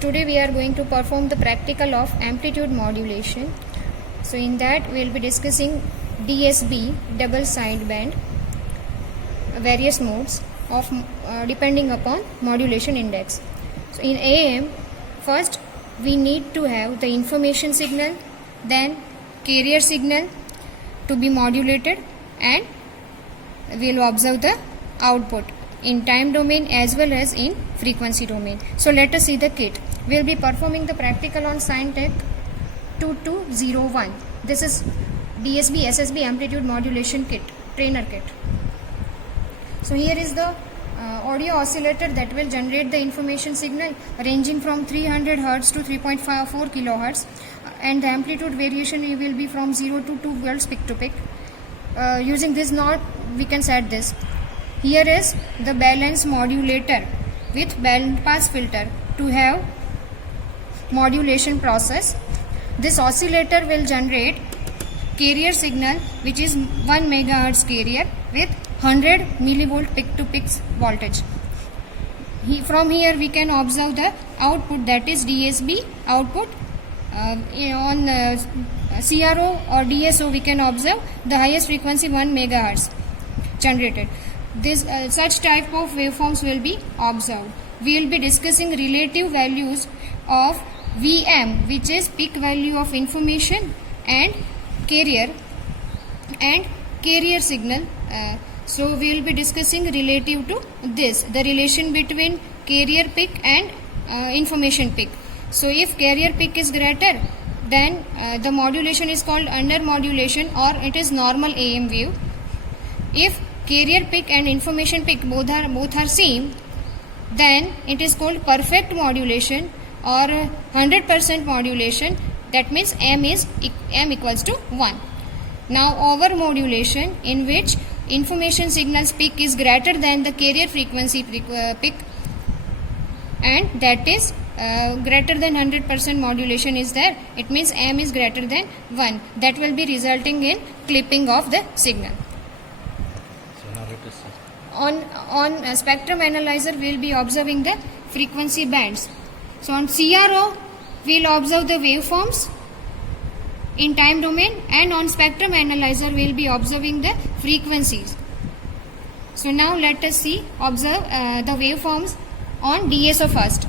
Today we are going to perform the practical of amplitude modulation. So in that we will be discussing DSB, double sideband, various modes of depending upon modulation index. So in AM, first we need to have the information signal, then carrier signal to be modulated, and we will observe the output in time domain as well as in frequency domain. So let us see the kit. We will be performing the practical on Scientech 2201. This is DSB SSB amplitude modulation kit, trainer kit. So here is the audio oscillator that will generate the information signal ranging from 300 Hz to 3.54 kHz, and the amplitude variation will be from 0 to 2 volts peak to peak. Using this node we can set this. Here is the balance modulator with band pass filter to have modulation process. This oscillator will generate carrier signal which is 1 MHz carrier with 100 millivolt peak to peak voltage. From here we can observe the output, that is DSB output. On CRO or DSO we can observe the highest frequency 1 MHz generated. This such type of waveforms will be observed. We will be discussing relative values of VM, which is peak value of information, and carrier signal. So we will be discussing relative to this, the relation between carrier peak and information peak. So if carrier peak is greater, then the modulation is called under modulation, or it is normal AM wave. If carrier peak and information peak both are same, then it is called perfect modulation or 100% modulation. That means M equals to 1. Now over modulation, in which information signal's peak is greater than the carrier frequency peak, and that is greater than 100% modulation is there. It means M is greater than 1. That will be resulting in clipping of the signal. On spectrum analyzer we will be observing the frequency bands. So on CRO we will observe the waveforms in time domain, and on spectrum analyzer we will be observing the frequencies. So now let us observe the waveforms on DSO first.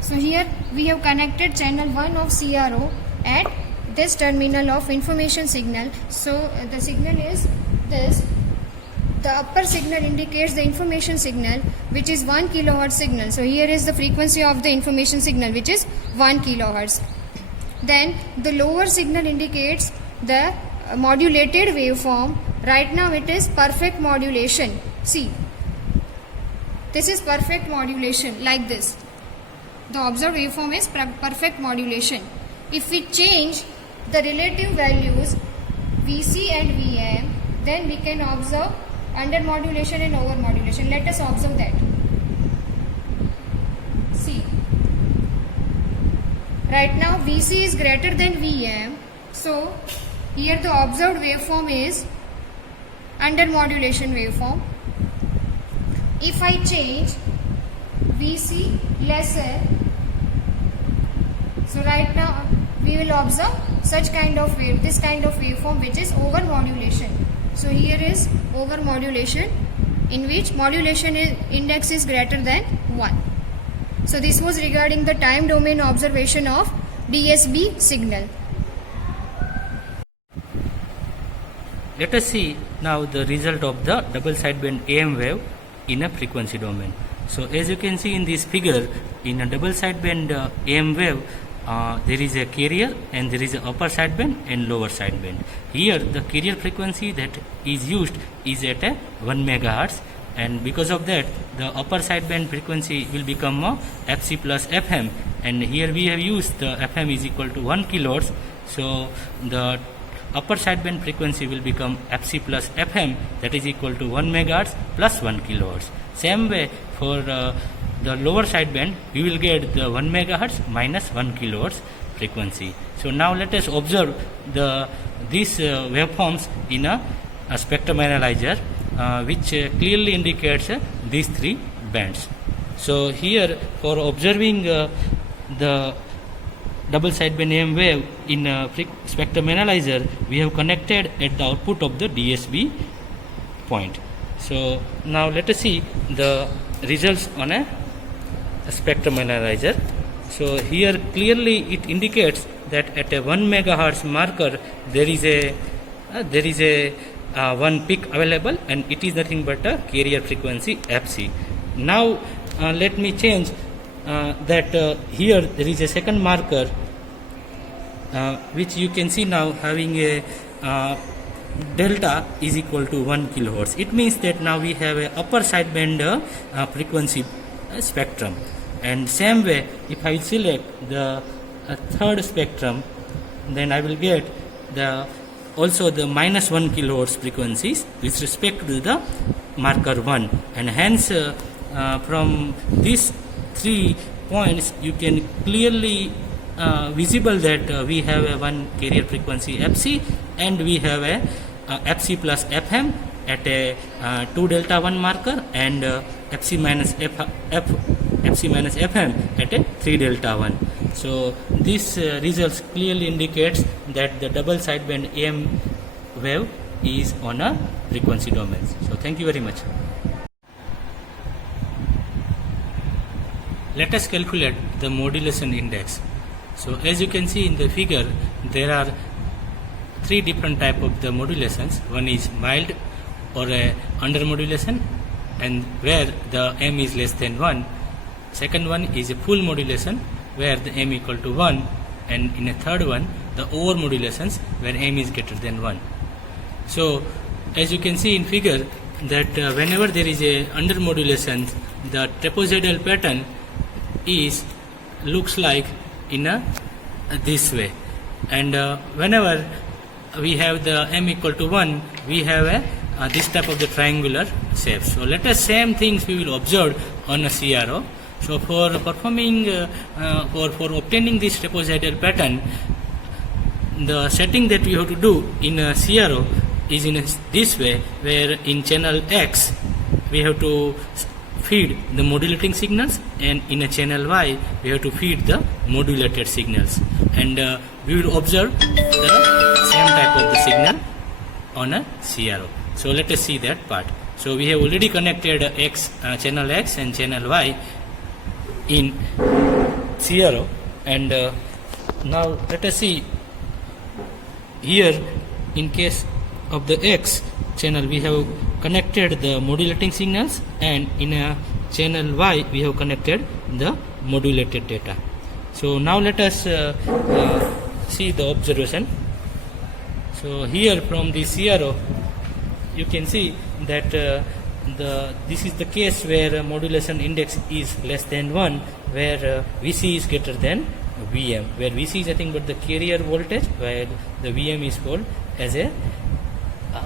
So here we have connected channel 1 of CRO at this terminal of information signal. So the signal is this. The upper signal indicates the information signal, which is 1 kHz signal. So here is the frequency of the information signal, which is 1 kHz. Then the lower signal indicates the modulated waveform. Right now it is perfect modulation. See, this is perfect modulation, like this. The observed waveform is perfect modulation. If we change the relative values VC and VM, then we can observe under modulation and over modulation. Let us observe that. See, right now VC is greater than VM, so here the observed waveform is under modulation waveform. If I change VC lesser, so right now we will observe such kind of wave, this kind of waveform, which is over modulation. So here is over modulation, in which modulation index is greater than 1. So this was regarding the time domain observation of DSB signal. Let us see now the result of the double sideband AM wave in a frequency domain. So as you can see in this figure, in a double sideband AM wave, there is a carrier and there is a upper sideband and lower sideband. Here the carrier frequency that is used is at a 1 MHz, and because of that the upper sideband frequency will become FC plus FM, and here we have used the FM is equal to 1 kHz. So the upper sideband frequency will become FC plus FM, that is equal to 1 MHz plus 1 kHz. Same way for the lower sideband we will get the 1 MHz minus 1 kHz frequency. So now let us observe these waveforms in a spectrum analyzer, which clearly indicates these three bands. So here for observing the double sideband AM wave in a spectrum analyzer, we have connected at the output of the DSB point. So now let us see the results on a spectrum analyzer. So here clearly it indicates that at a 1 megahertz marker there is a one peak available, and it is nothing but a carrier frequency FC. Now let me change that here there is a second marker which you can see now having a delta is equal to 1 kilohertz. It means that now we have a upper sideband frequency spectrum. And same way, if I select the third spectrum, then I will get also the minus 1 kilohertz frequencies with respect to the marker 1, and hence from these 3 points you can clearly visible that we have a one carrier frequency FC, and we have a FC plus FM at a 2 delta 1 marker, and FC minus FM at a 3 delta 1. So this results clearly indicates that the double sideband AM wave is on a frequency domain. So thank you very much. Let us calculate the modulation index. So as you can see in the figure, there are 3 different type of the modulations. One is mild or a under modulation, and where the M is less than 1. Second one is a full modulation where the M equal to 1, and in a third one the over modulations where M is greater than 1. So as you can see in figure that whenever there is a under modulation, the trapezoidal pattern is looks like in a this way, and whenever we have the M equal to 1, we have a this type of the triangular shape. So let us same things we will observe on a CRO. So for performing for obtaining this trapezoidal pattern, the setting that we have to do in a CRO is in this way, where in channel X we have to feed the modulating signals, and in a channel Y we have to feed the modulated signals, and we will observe the same type of the signal on a CRO. So let us see that part. So we have already connected channel X and channel Y in CRO, and now let us see here in case of the X channel we have connected the modulating signals, and in a channel Y we have connected the modulated data. So now let us see the observation. So here from the CRO you can see that this is the case where modulation index is less than 1, where VC is greater than VM, where VC is nothing but the carrier voltage, while the VM is called as a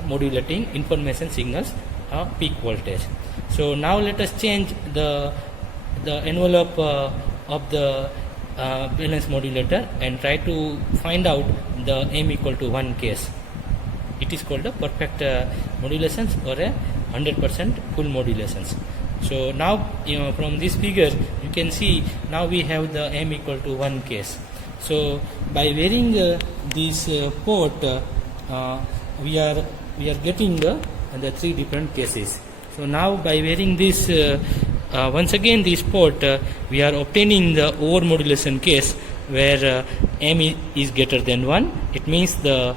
modulating information signals peak voltage. So now let us change the envelope of the balance modulator and try to find out the M equal to 1 case. It is called a perfect modulations or a 100% full modulations. So now from this figure you can see now we have the M equal to 1 case. So by varying this port we are getting the 3 different cases. So now by varying this once again this port we are obtaining the over modulation case where M is greater than 1. It means the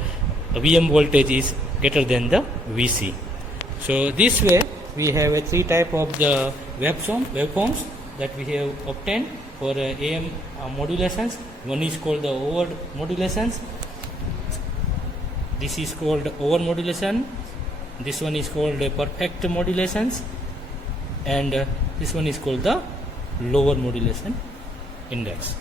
VM voltage is greater than the VC. So this way we have a 3 type of the waveforms that we have obtained for AM modulations. One is called the over modulations. This is called over modulation. This one is called perfect modulations, and this one is called the lower modulation index.